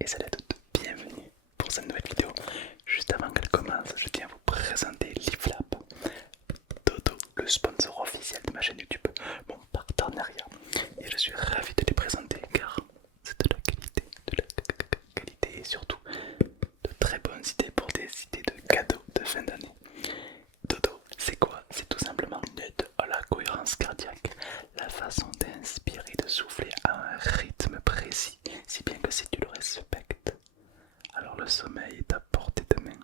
et salut à toutes, bienvenue pour cette nouvelle vidéo. Juste avant qu'elle commence, je tiens à vous présenter Liflap, Dodo, le sponsor officiel de ma chaîne YouTube, mon partenariat. Et je suis ravi de les présenter car c'est de la qualité et surtout de très bonnes idées pour des idées de cadeaux de fin d'année. Dodo, c'est quoi? C'est tout simplement une aide à la cohérence cardiaque, la façon d'inspirer, de souffler à un rythme précis, si bien que si tu le respectes, alors le sommeil est à portée de main.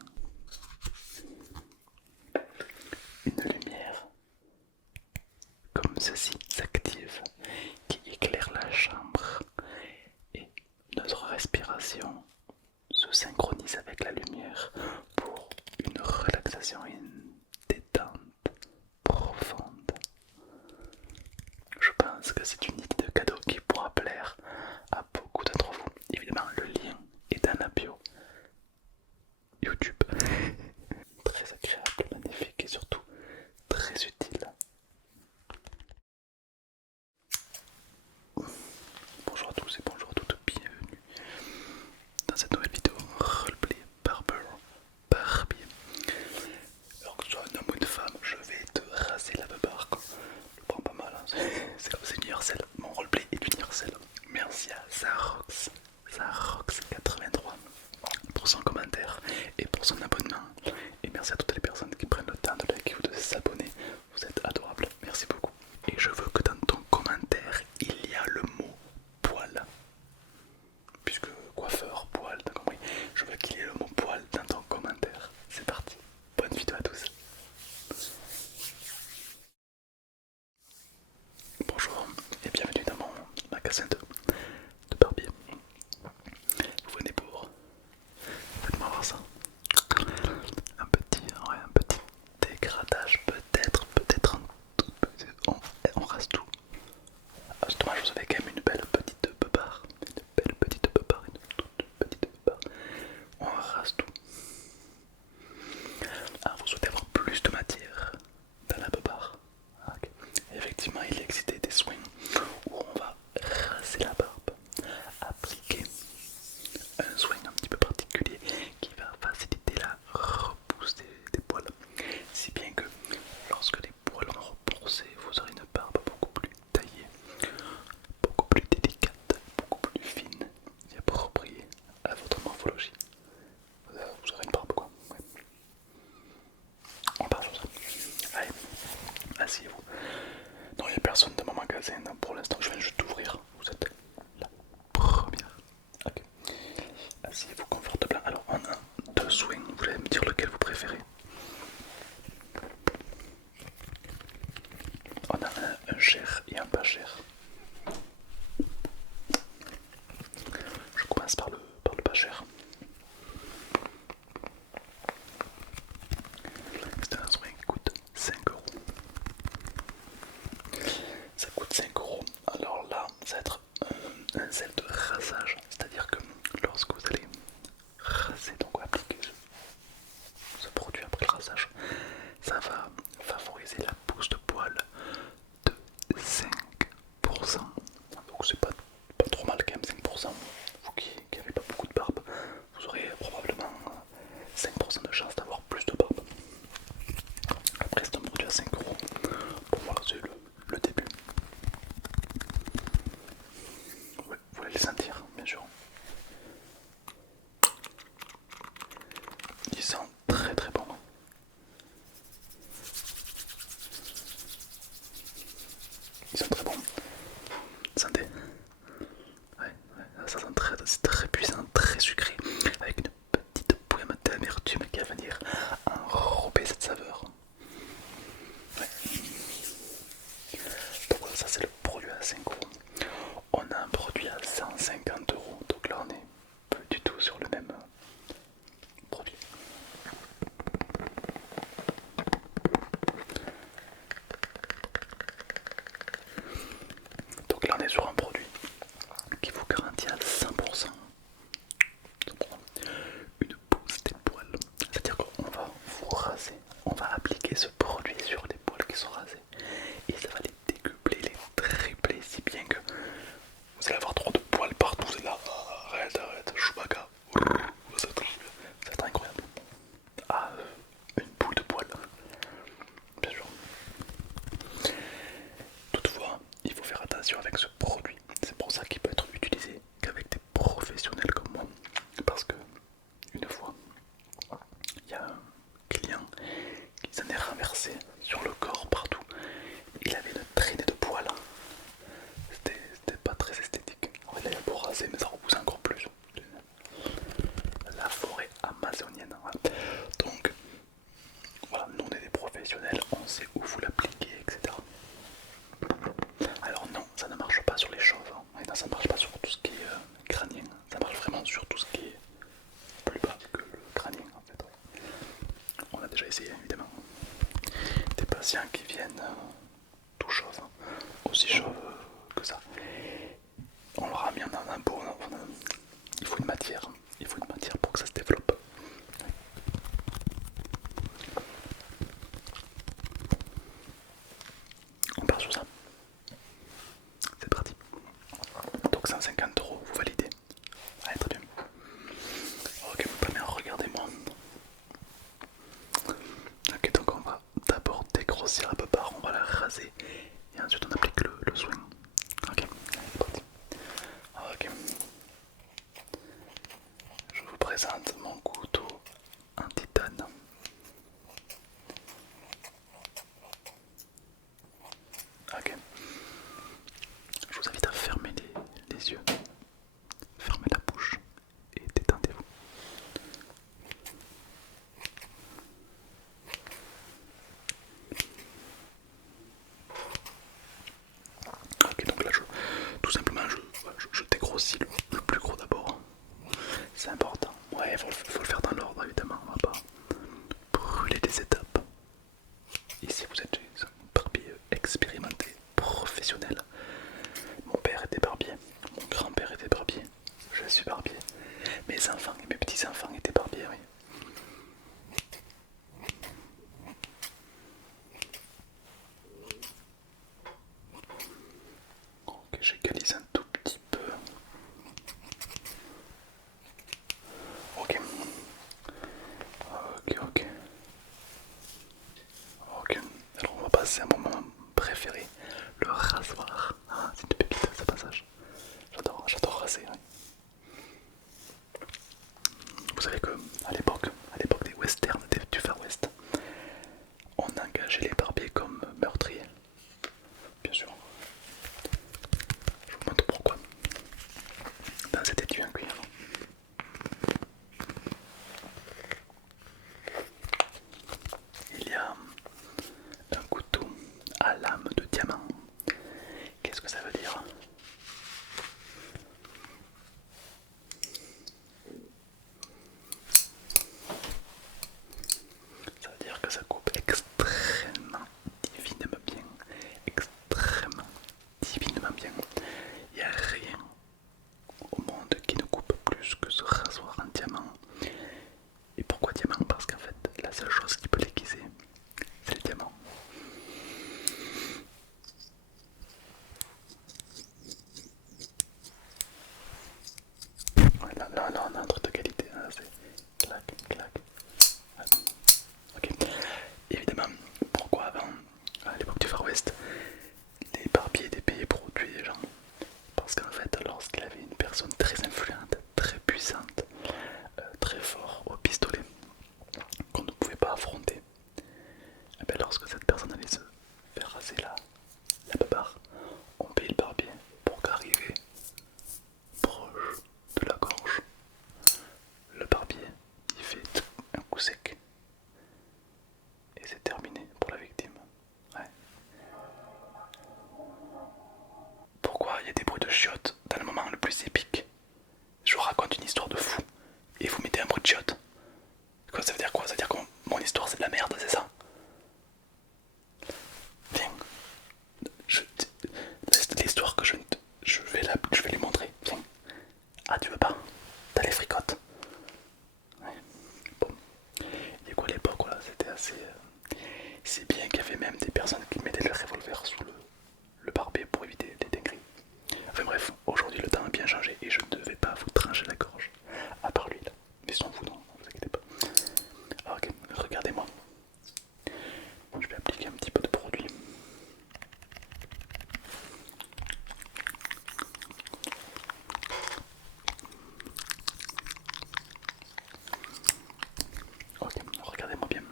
Une lumière comme ceci s'active, qui éclaire la chambre et notre respiration se synchronise avec la lumière pour une relaxation et une détente profonde. Je pense que c'est une idée de cadeau qui pourra plaire à beaucoup d'entre vous. Évidemment, le lien est dans la bio YouTube. Très agréable, magnifique et surtout très utile. Bonjour à tous et bonjour à toutes, bienvenue dans cette nouvelle vidéo roleplay Barbie. Alors que tu sois un homme ou une femme, je vais te raser la barbe. Je prends pas mal, hein. C'est universel, mon roleplay est universel. Merci à Zarox83 pour son commentaire et pour son abonnement. Et merci à toutes les personnes qui prennent le temps de liker ou de s'abonner. Vous êtes adorables, merci beaucoup. Et je veux que dans ton commentaire, il y a le mot poil. Puisque coiffeur, poil, t'as compris. Je veux qu'il y ait le mot poil dans ton commentaire. C'est parti. Bonne vidéo à tous. Bonjour et bienvenue dans mon magasin de barbier. Vous venez pour... Faites-moi voir ça. Un petit dégradage, peut-être un tout petit. On rase tout. Ah, c'est dommage, vous avez quand même une belle petite beubare. Une belle petite beubare, une toute petite beubare. On rase tout. Ah, vous souhaitez avoir plus de matière dans la beubare. Ah, ok. Effectivement, il existe des soins où on va raser la barbe, appliquer un soin un petit peu particulier qui va faciliter la repousse des poils, si bien que lorsque les poils vont repousser, vous aurez une barbe beaucoup plus taillée, beaucoup plus délicate, beaucoup plus fine et appropriée à votre morphologie. Vous aurez une barbe quoi. Ouais. On part sur ça. Allez, asseyez-vous. Non, il n'y a personne dans mon magasin pour l'instant, je viens juste d'ouvrir. Vous êtes la première. Ok. Asseyez-vous confortablement. Alors, on a deux soins. Vous allez me dire lequel vous préférez. On a un cher et un pas cher. Je commence par le pas cher. C'est un soin qui coûte 5 euros. Ça coûte 5 euros. Alors là, ça va être un sel de rasage. C'est-à-dire que lorsque vous allez raser, donc appliquer ce produit après le rasage, ça va favoriser la pousse de poils de 5%. Donc c'est pas trop mal quand même, 5%. Vous qui n'avez pas beaucoup de barbe, vous aurez probablement 5% de chance d'avoir plus de barbe. Après c'est un produit à 5 euros. Bon voilà, c'est le début. Ouais, vous voulez les sentir, bien sûr. Ils sont très très bons. Ils sont très bons. Santé. Ouais, ça sent c'est très puissant, très sucré, avec une petite pointe d'amertume qui va venir enrober cette saveur. Ouais. Donc voilà, ça c'est le produit à 5 euros. On a un produit à 150 euros, donc là on est plus du tout sur le même produit. Donc là on est sur un produit qui vous garantit à 100% une pousse des poils. C'est-à-dire qu'on va vous raser, on va appliquer ce produit sur les poils qui sont rasés et ça va les décupler, les tripler, si bien que vous allez avoir trop de poils partout. C'est là, arrête, Chewbacca que 150 €, vous validez? Allez, très bien. Ok, pas bien, regardez-moi. Ok, donc on va d'abord dégrossir la barre, on va la raser et ensuite on applique le soin. Ok, allez, c'est parti. Ok, je vous présente mon couteau en titane. Ok, je vous invite à fermer les yeux, fermez la bouche et détendez-vous. Ok, donc là, tout simplement, je dégrossis le plus gros d'abord. C'est important. Ouais, faut le faire dans l'ordre, évidemment. On va pas brûler des étapes. Ici, vous êtes un barbier expérimenté, professionnel. Mon père était barbier, mon grand-père était barbier, je suis barbier. Mes enfants et mes petits-enfants étaient barbiers, oui. Ok, j'égalise un tout petit peu. Ok. Ok, ok. Ok. Alors on va passer à mon moment préféré, le rasoir. Ah, c'est une pépite ce passage. J'adore raser. Oui. Vous savez que à l'époque des westerns, du Far West, on engageait les barbiers comme meurtriers. Bien sûr. Je vous montre pourquoi. Dans cet étui en cuir, il y a un couteau à lame de diamant. Qu'est-ce que ça veut dire? Ça veut dire que ça coupe extrêmement divinement bien. Extrêmement divinement bien. Il n'y a rien au monde qui ne coupe plus que ce rasoir en diamant. Et pourquoi diamant? Parce qu'en fait, la seule chose qui peut l'aiguiser, c'est le diamant. Là, on a un truc de qualité. Hein, c'est clac, clac. Ouais. Ok. Évidemment, pourquoi avant, à l'époque du Far West, les barbiers étaient payés pour tuer les gens? Parce qu'en fait, lorsqu'il avait une personne très influente, très puissante, très fort au pistolet, qu'on ne pouvait pas affronter, et bien lorsque cette personne allait se faire raser la babarre, on paye le barbier pour qu'arrivé proche de la gorge, le barbier il fait un coup sec et c'est terminé pour la victime. Ouais. Pourquoi il y a des bruits de chiottes dans le moment le plus épique? Je vous raconte une histoire de fou et vous mettez un bruit de chiottes. Quoi, ça veut dire quoi? Ça veut dire que mon histoire c'est de la merde, c'est ça? Viens, je, l'histoire que je vais lui montrer. Viens. Ah, tu veux pas? T'as les fricottes. Ouais. Bon. Et quoi, à l'époque, voilà, c'était assez. C'est bien qu'il y avait même des personnes qui mettaient le revolver sous le barbier pour éviter des dingueries. Enfin bref, aujourd'hui le temps a bien changé et je ne devais pas vous trancher la gorge. À part lui là. Mais sans vous, non, ne vous inquiétez pas. Alors, ok, regardez-moi. Je vais appliquer un petit peu de produit. Ok, regardez-moi bien.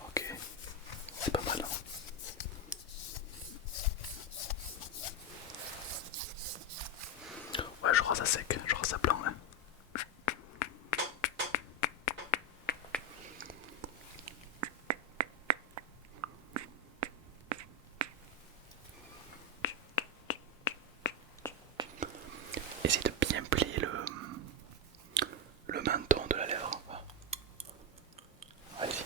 Ok, c'est pas mal. Hein. Ouais, je rase à sec, je rase à blanc. Hein. Essayez de bien plier le menton de la lèvre. Allez-y.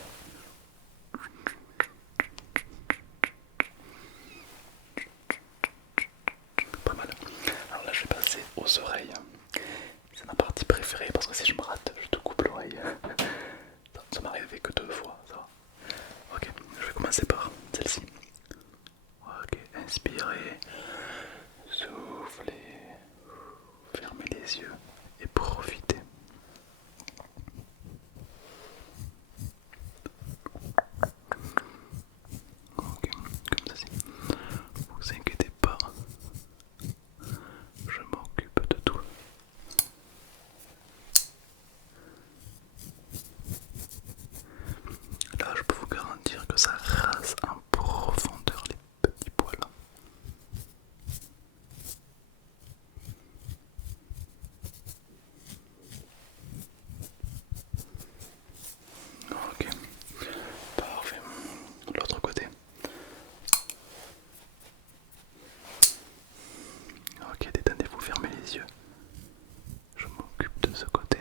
Pas mal. Alors là, je vais passer au vos oreilles. C'est ma partie préférée parce que si je me rate, je te coupe l'oreille. Ça m'est arrivé que 2 fois, ça va. Ok, je vais commencer par celle-ci. Ok, inspirez, soufflez, fermez les yeux et profitez. Ok, comme ceci. Vous inquiétez pas, je m'occupe de tout. Là, je peux vous garantir que ça rase en profondeur les petits poils. Ok, parfait. L'autre côté. Ok, détendez-vous, fermez les yeux. Je m'occupe de ce côté.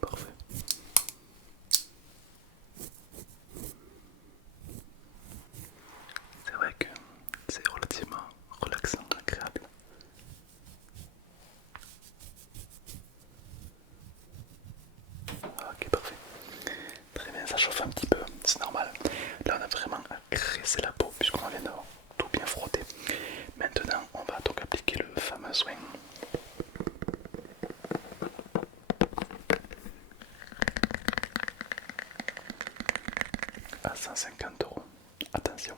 Parfait. C'est vrai que c'est relativement relaxant, agréable. Ok, parfait. Très bien, ça chauffe un petit peu, c'est normal. Là, on a vraiment agressé la peau puisqu'on vient de tout bien frotter. Maintenant, on va donc appliquer le fameux soin. À 150 €. Attention.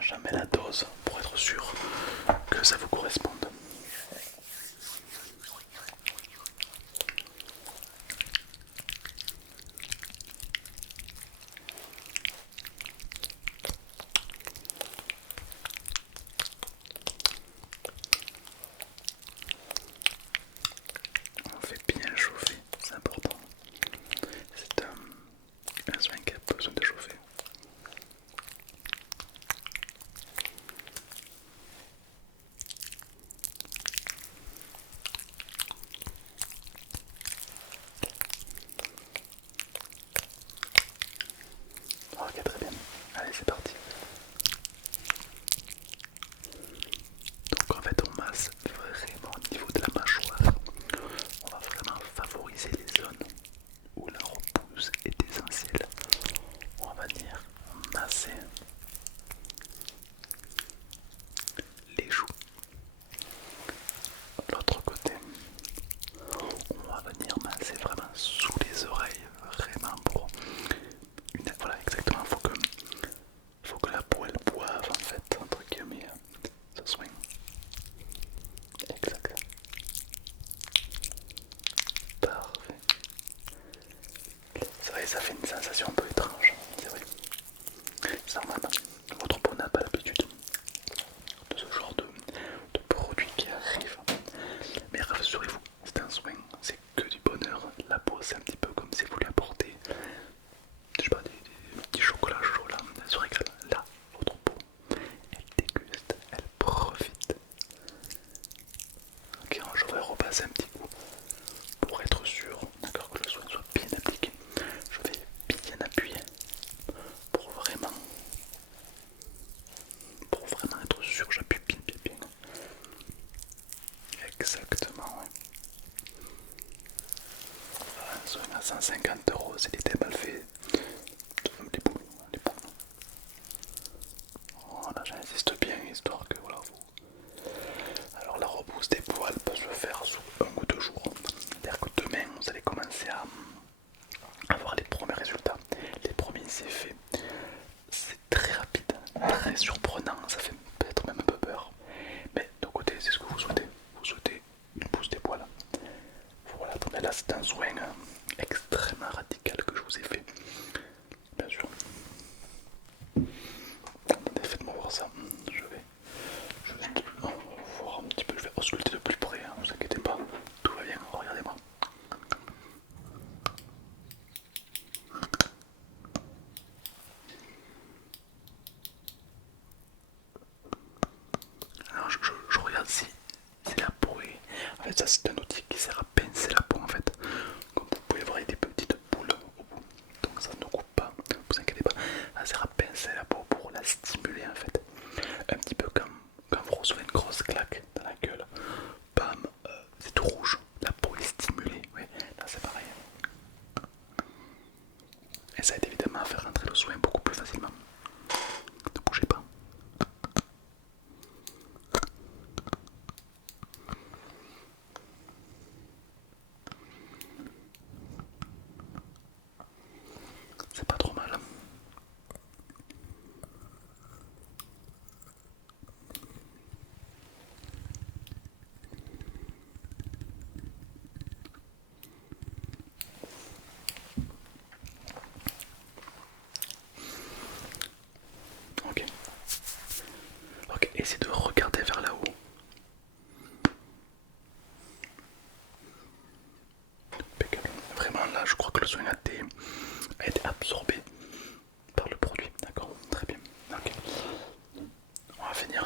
Jamais la dose pour être sûr que ça vous corresponde. On fait bien chauffer, c'est important. C'est un soin qui a besoin de chauffer. Ok, très bien. Allez, c'est parti. Donc en fait, on masse vraiment au niveau de la mâchoire. On va vraiment favoriser les zones où la repousse est essentielle. On va venir masser les joues. De l'autre côté, on va venir masser vraiment sous les oreilles, vraiment pour voilà, exactement. Faut que la peau elle boive en fait, entre guillemets, ce soin. Exact. Parfait. C'est vrai, ça fait une sensation un peu étrange, c'est vrai. C'est normal, votre peau n'a pas l'habitude de ce genre de produit qui arrive. Mais rassurez-vous, c'est un soin, c'est que du bonheur. La peau, c'est un petit peu comme si vous lui apportez, je sais pas, des petits chocolats chauds là, elle se régale. Là, votre peau, elle déguste, elle profite. Ok, je vais repasser un petit coup pour être sûr, d'accord, que le soin soit bien appliqué. Je vais bien appuyer pour vraiment, être sûr, j'appuie bien, bien, bien. Exactement, ouais. Un soin à 150 €, c'est l'idée mal fait. Les boules, les boules. Voilà, j'insiste bien, histoire que voilà, vous. Alors la repousse des poils peut se faire sous 1 ou 2 jours. C'est-à-dire que demain, vous allez commencer à avoir les premiers résultats, les premiers effets. C'est très rapide, très surprenant, ça fait peut-être même un peu peur. Mais de côté, c'est ce que vous souhaitez. Vous souhaitez une pousse des poils. Voilà, mais là c'est un soin extrêmement radical que je vous ai fait. Bien sûr. Attendez, faites-moi voir ça. Je vais juste voir un petit peu, je vais ausculter de plus près, ne vous inquiétez pas. Tout va bien, regardez-moi. ça c'est un outil qui sert à pincer la peau en fait. Comme vous pouvez voir, il y a des petites boules au bout. Donc ça ne coupe pas, ne vous inquiétez pas. Ça sert à pincer la peau pour la stimuler en fait. Un petit peu comme quand vous recevez une grosse claque dans la gueule. Bam, c'est tout rouge. La peau est stimulée. Oui, là c'est pareil. Et ça aide évidemment à faire rentrer le soin beaucoup plus facilement. Ne bougez pas. C'est pas trop mal. Ok. Ok, essayez de regarder vers là-haut. Impeccable. Vraiment là, je crois que le soin a été absorbé par le produit. D'accord, très bien. Ok. On va finir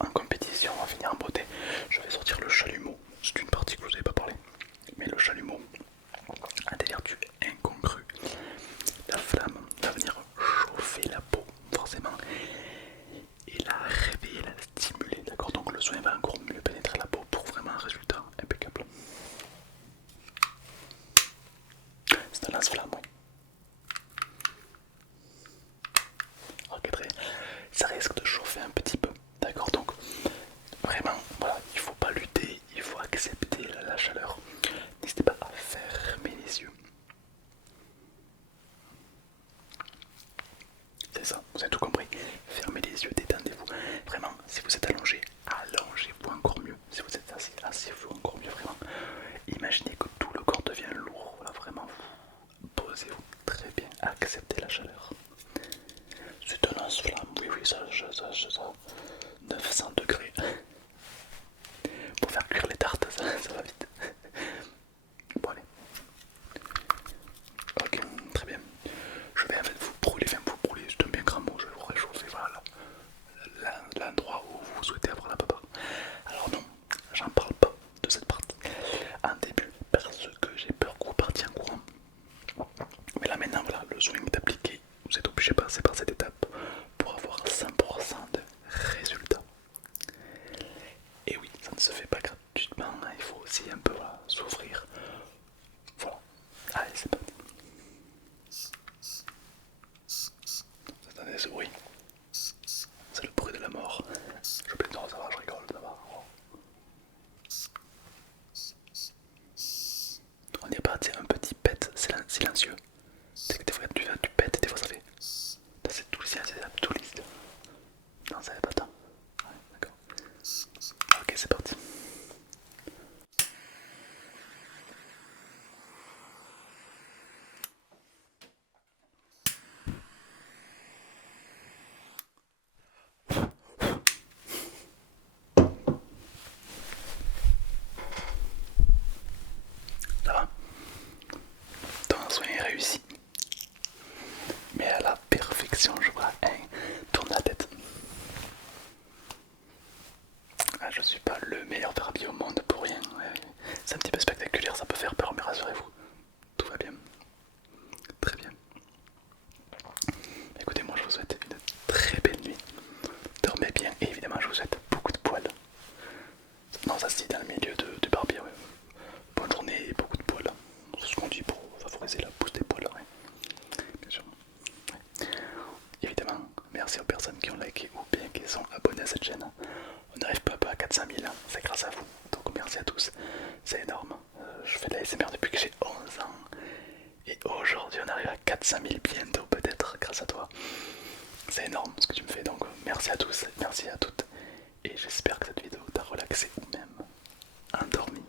en compétition, on va finir en beauté. Je vais sortir le chalumeau. C'est une partie que je vous avais pas parlé. Mais le chalumeau a des vertus incongrues. La flamme va venir chauffer la peau, forcément, et la réveiller, la stimuler. D'accord, donc le soin va encore mieux pénétrer la peau pour vraiment un résultat impeccable. C'est un lance-flamme, oui. Ok, très. Ça risque de chauffer un petit peu. D'accord, donc vraiment, voilà, il faut pas lutter, il faut accepter la chaleur. N'hésitez pas à fermer les yeux. C'est ça, vous avez tout compris. Fermez les yeux, détendez-vous. Vraiment, si vous êtes allongé, allongez-vous encore mieux. Si vous êtes assis, asseyez-vous encore mieux, vraiment. Imaginez que tout le corps devient lourd. Voilà, vraiment, posez-vous très bien, acceptez la chaleur. C'est un lance-flamme, oui, oui, ça, 900 degrés. Pour faire cuire les tartes, ça va vite. Bon, allez. Ok, très bien. Je vais en fait vous brûler, c'est un bien grand mot, je vais vous réchauffer, voilà, l'endroit où vous souhaitez avoir la papa. Alors non, j'en parle pas de cette partie en début parce que j'ai peur que vous partiez en courant. Mais là maintenant, voilà, le soin est appliqué, vous êtes obligé de passer par cette étape pour avoir 100% de résultats. Et oui, ça ne se fait pas gratuitement, hein, il faut aussi un peu voilà, s'ouvrir. Voilà, allez c'est parti. Vous entendez ce bruit? C'est le bruit de la mort. Je plaisante, ça va, je rigole, ça va. On n'y a pas, un petit pet silencieux. C'est que des fois tu pètes et des fois ça fait. C'est tout silencieux, c'est tout lisse. Non, ça fait pas tant. Ouais, d'accord. Ok, c'est parti. Ça va? Ton soin est réussi. Mais à la perfection, je vois. Hein, tourne la tête. Ah, je suis pas le meilleur thérapeute au monde pour rien. Ouais, ouais. C'est un petit peu spectaculaire, ça peut faire peur, mais rassurez-vous, tout va bien. Très bien. Écoutez, moi je vous souhaite une très belle nuit. Dormez bien et évidemment je vous souhaite beaucoup de poils. Non, ça se dit dans le milieu du barbier, ouais. Bonne journée et beaucoup de poils. C'est ce qu'on dit pour favoriser la pousse des poils, ouais. Bien sûr. Ouais. Évidemment, merci aux personnes qui ont liké ou bien qui sont abonnées à cette chaîne. On n'arrive pas à 400 000, c'est grâce à vous. Donc merci à tous, c'est énorme. Je fais de la SMR depuis que j'ai 11 ans. Et aujourd'hui on arrive à 400 000 bientôt peut-être grâce à toi. C'est énorme ce que tu me fais, donc merci à tous, merci à toutes. Et j'espère que cette vidéo t'a relaxé ou même endormi.